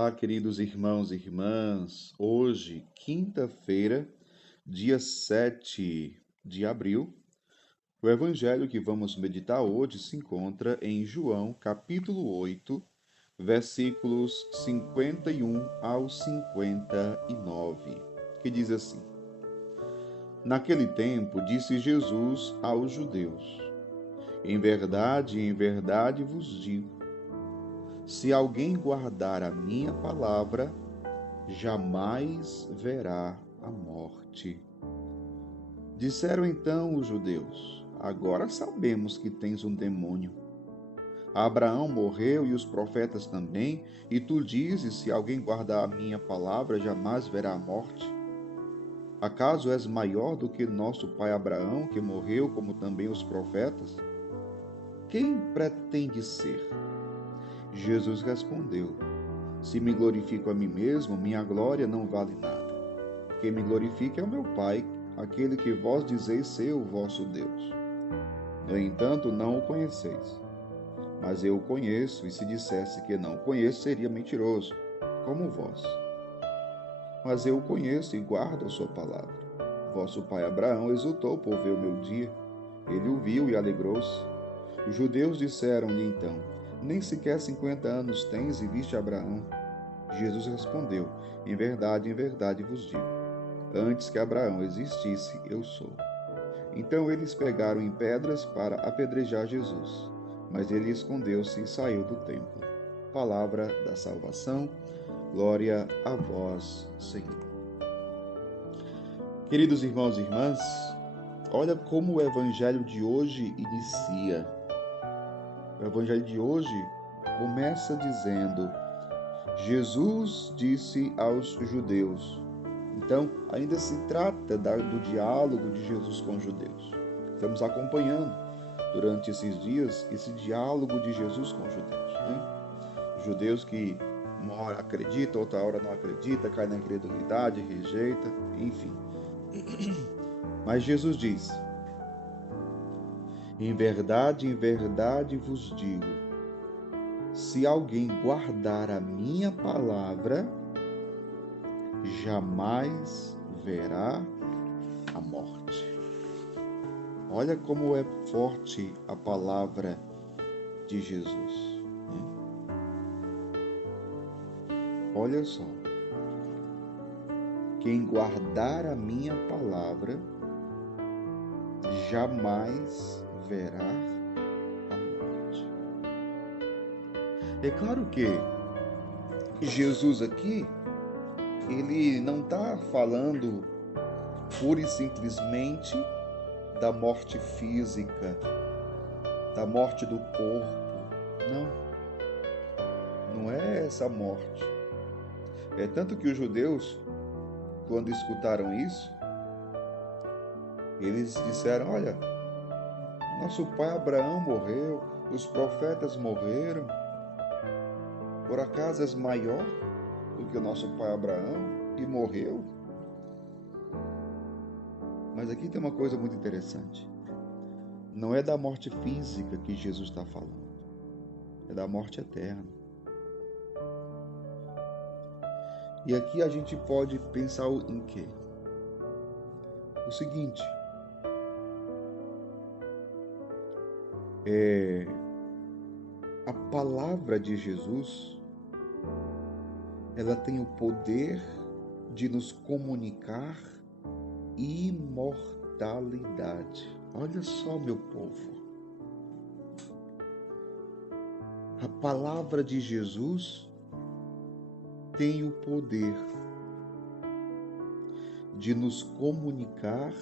Olá, queridos irmãos e irmãs. Hoje, quinta-feira, dia 7 de abril, o evangelho que vamos meditar hoje se encontra em João, capítulo 8, versículos 51 ao 59, que diz assim: Naquele tempo, disse Jesus aos judeus: em verdade vos digo, se alguém guardar a minha palavra, jamais verá a morte. Disseram então os judeus: Agora sabemos que tens um demônio. Abraão morreu e os profetas também, e tu dizes: Se alguém guardar a minha palavra, jamais verá a morte. Acaso és maior do que nosso pai Abraão, que morreu, como também os profetas? Quem pretende ser? Jesus respondeu: Se me glorifico a mim mesmo, minha glória não vale nada. Quem me glorifica é o meu Pai, aquele que vós dizeis ser o vosso Deus. No entanto, não o conheceis. Mas eu o conheço, e se dissesse que não o conheço, seria mentiroso, como vós. Mas eu o conheço e guardo a sua palavra. Vosso pai Abraão exultou por ver o meu dia. Ele o viu e alegrou-se. Os judeus disseram-lhe então: Nem sequer 50 anos tens e viste Abraão? Jesus respondeu: em verdade vos digo, antes que Abraão existisse, eu sou. Então eles pegaram em pedras para apedrejar Jesus, mas ele escondeu-se e saiu do templo. Palavra da salvação, glória a vós, Senhor. Queridos irmãos e irmãs, olha como o evangelho de hoje inicia. O evangelho de hoje começa dizendo: Jesus disse aos judeus. Então, ainda se trata do diálogo de Jesus com os judeus. Estamos acompanhando durante esses dias esse diálogo de Jesus com os judeus, né? Judeus que uma hora acredita, outra hora não acredita, cai na incredulidade, rejeita, enfim. Mas Jesus diz: em verdade vos digo, se alguém guardar a minha palavra, jamais verá a morte. Olha como é forte a palavra de Jesus, né? Olha só. Quem guardar a minha palavra, jamais verá a morte. É claro que Jesus aqui, ele não está falando pura e simplesmente da morte física, da morte do corpo. Não é essa morte. É tanto que os judeus, quando escutaram isso, eles disseram: olha, nosso pai Abraão morreu, os profetas morreram, por acaso és maior do que o nosso pai Abraão, que morreu? Mas aqui tem uma coisa muito interessante. Não é da morte física que Jesus está falando, é da morte eterna. E aqui a gente pode pensar em quê? O seguinte: a palavra de Jesus, ela tem o poder de nos comunicar imortalidade. Olha só, meu povo. A palavra de Jesus tem o poder de nos comunicar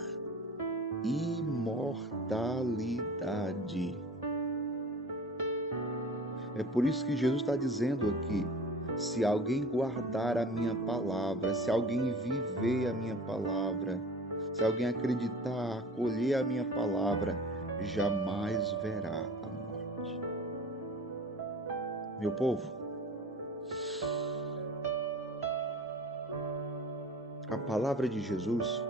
imortalidade. É por isso que Jesus está dizendo aqui: se alguém guardar a minha palavra, se alguém viver a minha palavra, se alguém acreditar, acolher a minha palavra, jamais verá a morte. Meu povo, a palavra de Jesus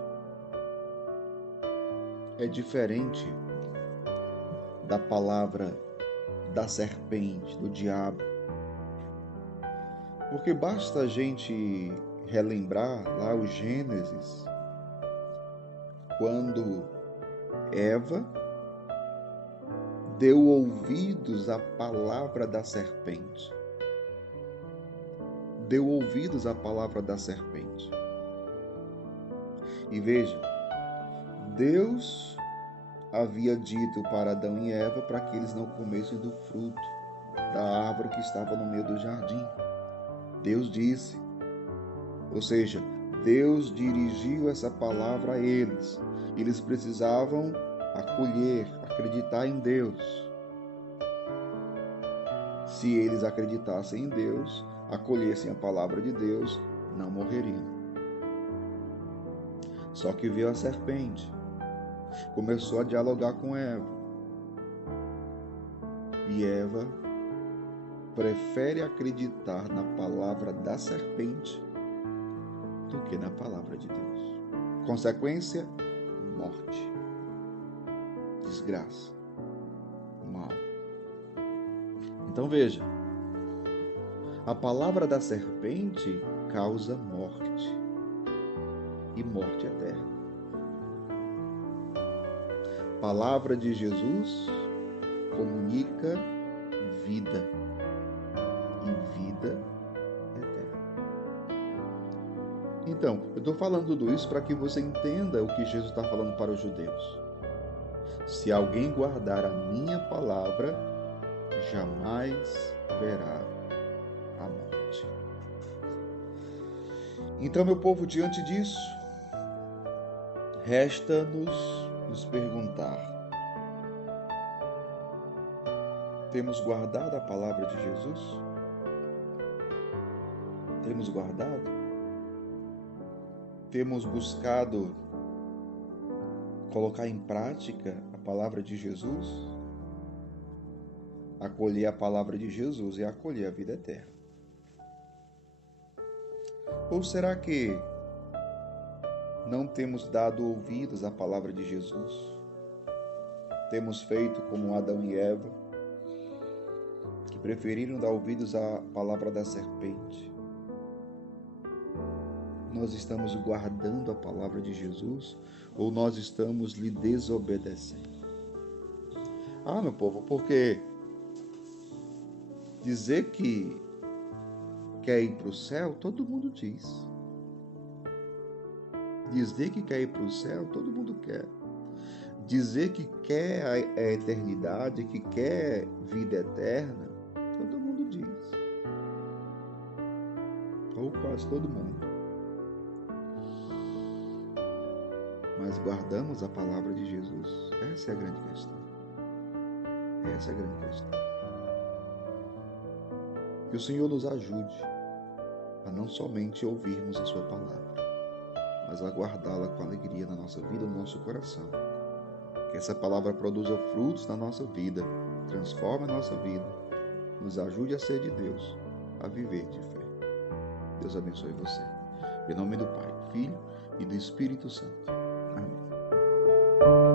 é diferente da palavra da serpente, do diabo. Porque basta a gente relembrar lá o Gênesis, quando Eva deu ouvidos à palavra da serpente. Deu ouvidos à palavra da serpente. E veja, Deus havia dito para Adão e Eva para que eles não comessem do fruto da árvore que estava no meio do jardim. Deus disse, ou seja, Deus dirigiu essa palavra a eles. Eles precisavam acolher, acreditar em Deus. Se eles acreditassem em Deus, acolhessem a palavra de Deus, não morreriam. Só que veio a serpente, começou a dialogar com Eva. E Eva prefere acreditar na palavra da serpente do que na palavra de Deus. Consequência, morte, desgraça, mal. Então veja, a palavra da serpente causa morte, e morte eterna. A palavra de Jesus comunica vida, e vida eterna. Então, eu estou falando tudo isso para que você entenda o que Jesus está falando para os judeus. Se alguém guardar a minha palavra, jamais verá a morte. Então, meu povo, diante disso, resta-nos nos perguntar: temos guardado a palavra de Jesus? Temos guardado? Temos buscado colocar em prática a palavra de Jesus? Acolher a palavra de Jesus e acolher a vida eterna. Ou será que não temos dado ouvidos à palavra de Jesus? Temos feito como Adão e Eva, que preferiram dar ouvidos à palavra da serpente. Nós estamos guardando a palavra de Jesus ou nós estamos lhe desobedecendo? Ah, meu povo, porque dizer que quer ir para o céu, todo mundo diz. Dizer que quer ir para o céu, todo mundo quer. Dizer que quer a eternidade, que quer vida eterna, todo mundo diz. Ou quase todo mundo. Mas guardamos a palavra de Jesus? Essa é a grande questão. Essa é a grande questão. Que o Senhor nos ajude a não somente ouvirmos a sua palavra, mas a guardá-la com alegria na nossa vida, no nosso coração. Que essa palavra produza frutos na nossa vida, transforme a nossa vida, nos ajude a ser de Deus, a viver de fé. Deus abençoe você. Em nome do Pai, Filho e do Espírito Santo. Amém.